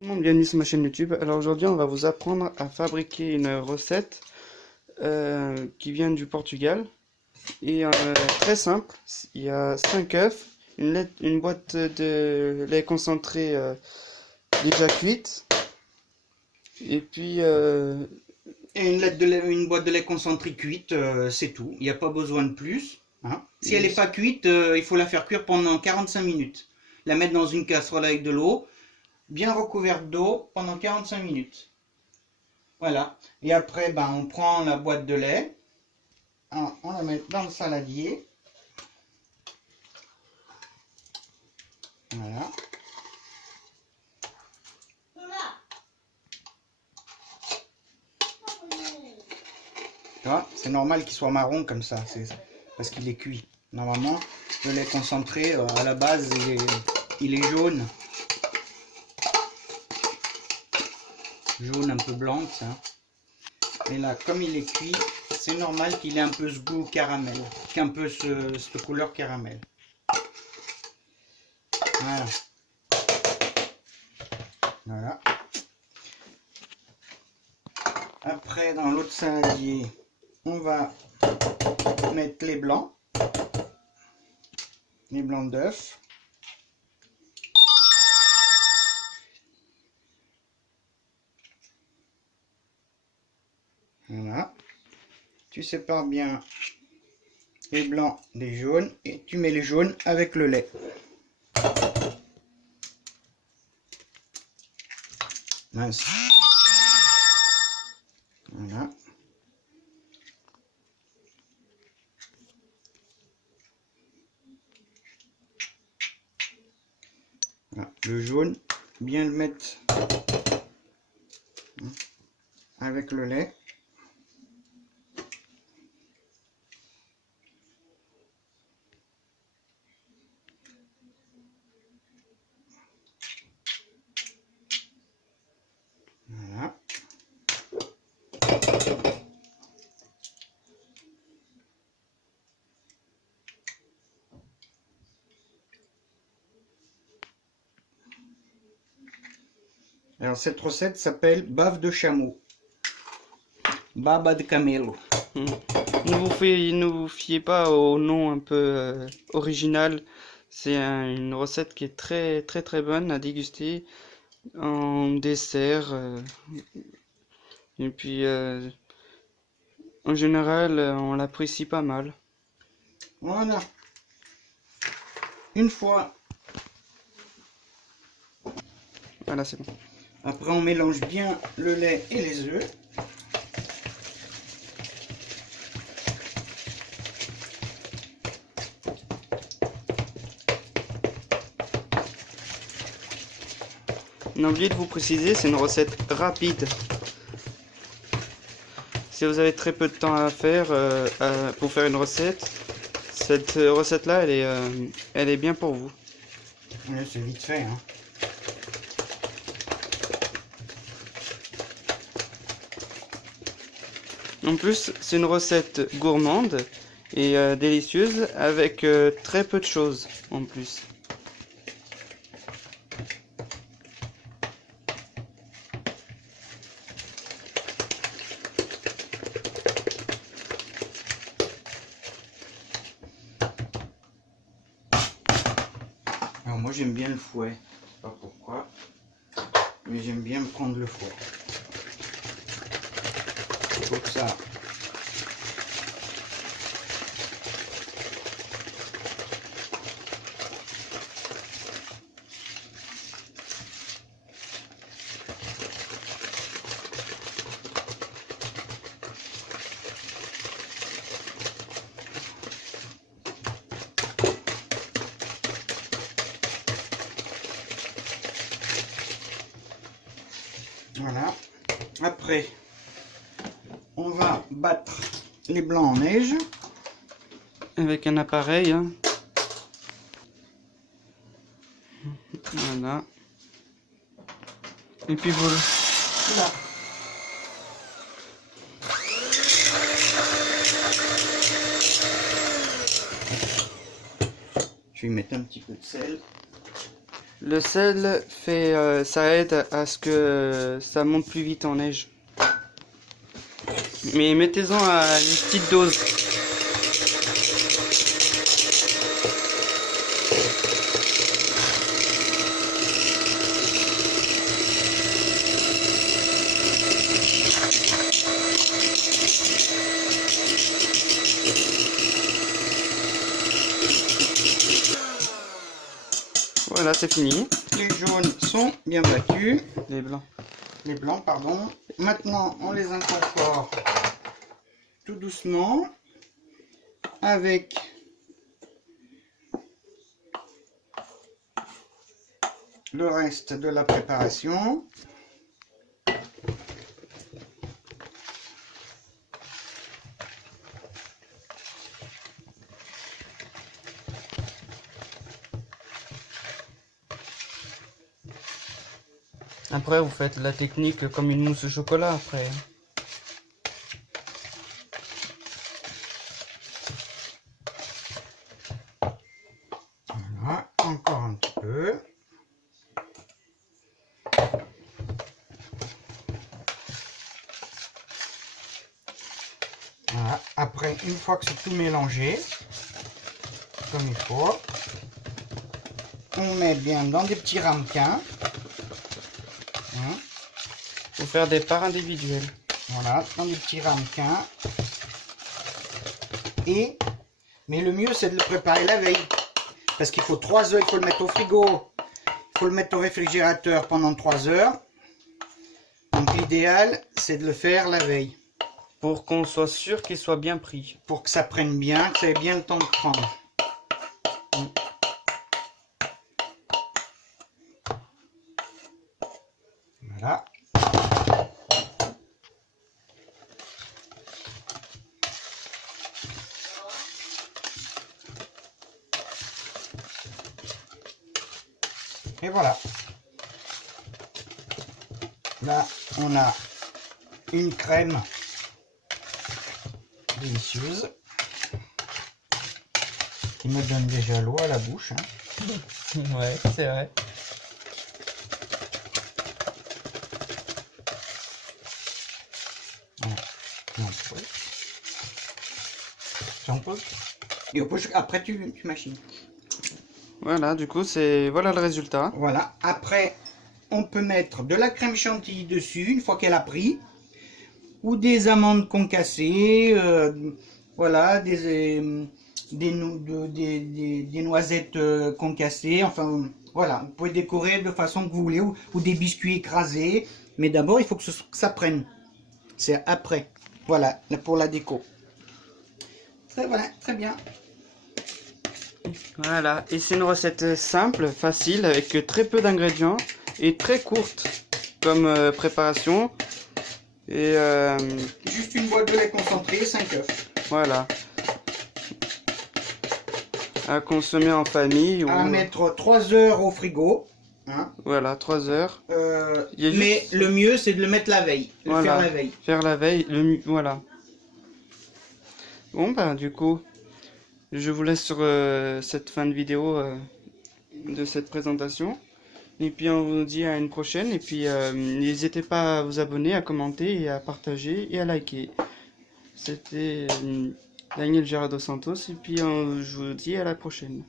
Bienvenue sur ma chaîne YouTube. Alors aujourd'hui on va vous apprendre à fabriquer une recette qui vient du Portugal et très simple. Il y a 5 œufs, une boîte de lait concentré déjà cuite et puis Et une boîte de lait concentré cuite, c'est tout. Il n'y a pas besoin de plus, hein. Si elle n'est pas cuite, il faut la faire cuire pendant 45 minutes. La mettre dans une casserole avec de l'eau, bien recouverte d'eau pendant 45 minutes. Voilà. Et après, on prend la boîte de lait, hein, on la met dans le saladier. Voilà. C'est normal qu'il soit marron comme ça, c'est parce qu'il est cuit. Normalement, le lait concentré, à la base, il est jaune. Jaune un peu blanc, ça. Et là, comme il est cuit, c'est normal qu'il ait un peu ce goût caramel, qu'un peu cette couleur caramel. Voilà. Voilà. Après, dans l'autre saladier, on va mettre les blancs d'œufs. Voilà. Tu sépares bien les blancs des jaunes et tu mets les jaunes avec le lait. Mince. Voilà. Voilà. Le jaune, bien le mettre avec le lait. Voilà. Alors cette recette s'appelle bave de chameau. Baba de camelo. ne vous fiez pas au nom un peu original. C'est une recette qui est très bonne à déguster en dessert et puis en général on l'apprécie pas mal. Voilà. Une fois. Voilà, c'est bon. Après on mélange bien le lait et les œufs. On a oublié de vous préciser, c'est une recette rapide. Si vous avez très peu de temps à faire pour faire une recette, cette recette-là, elle est bien pour vous. Ouais, c'est vite fait, hein. En plus, c'est une recette gourmande et délicieuse avec très peu de choses en plus. Alors moi j'aime bien le fouet, je sais pas pourquoi, mais j'aime bien me prendre le fouet. Pour ça. Voilà. Après, on va battre les blancs en neige. Avec un appareil, hein. Voilà. Et puis voilà. Là. Je vais y mettre un petit peu de sel. Le sel fait, ça aide à ce que ça monte plus vite en neige. Mais mettez-en à une petite dose. Voilà, c'est fini. Les jaunes sont bien battus. Les blancs. Les blancs, pardon. Maintenant, on les incorpore tout doucement avec le reste de la préparation. Après, vous faites la technique comme une mousse au chocolat après. Voilà, encore un petit peu. Voilà. Après, une fois que c'est tout mélangé, comme il faut, on met bien dans des petits ramequins. Faut faire des parts individuelles. Voilà, dans des petits ramequins. Mais le mieux, c'est de le préparer la veille. Parce qu'il faut 3 heures, il faut le mettre au frigo. Il faut le mettre au réfrigérateur pendant 3 heures. Donc l'idéal, c'est de le faire la veille. Pour qu'on soit sûr qu'il soit bien pris. Pour que ça prenne bien, que ça ait bien le temps de prendre. Voilà. Et voilà. Là, on a une crème délicieuse qui me donne déjà l'eau à la bouche. Ouais, c'est vrai. J'en pose. Et après, tu machines. Voilà, du coup, voilà le résultat. Voilà. Après, on peut mettre de la crème chantilly dessus, une fois qu'elle a pris. Ou des amandes concassées. Voilà, des noisettes concassées. Enfin, voilà. Vous pouvez décorer de façon que vous voulez. Ou des biscuits écrasés. Mais d'abord, il faut que ça prenne. C'est après. Voilà, pour la déco. Voilà, très bien. Voilà, et c'est une recette simple, facile, avec très peu d'ingrédients et très courte comme préparation. Et Juste une boîte de lait concentré, 5 œufs. voilà. À consommer en famille. À mettre 3 heures au frigo. Hein. Voilà, 3 heures. Mais le mieux, c'est de le mettre la veille. Voilà, faire la veille. Faire la veille, voilà. Bon, bah, du coup, je vous laisse sur cette fin de vidéo de cette présentation. Et puis, on vous dit à une prochaine. Et puis, n'hésitez pas à vous abonner, à commenter, et à partager et à liker. C'était Daniel Gerardo Santos. Et puis, je vous dis à la prochaine.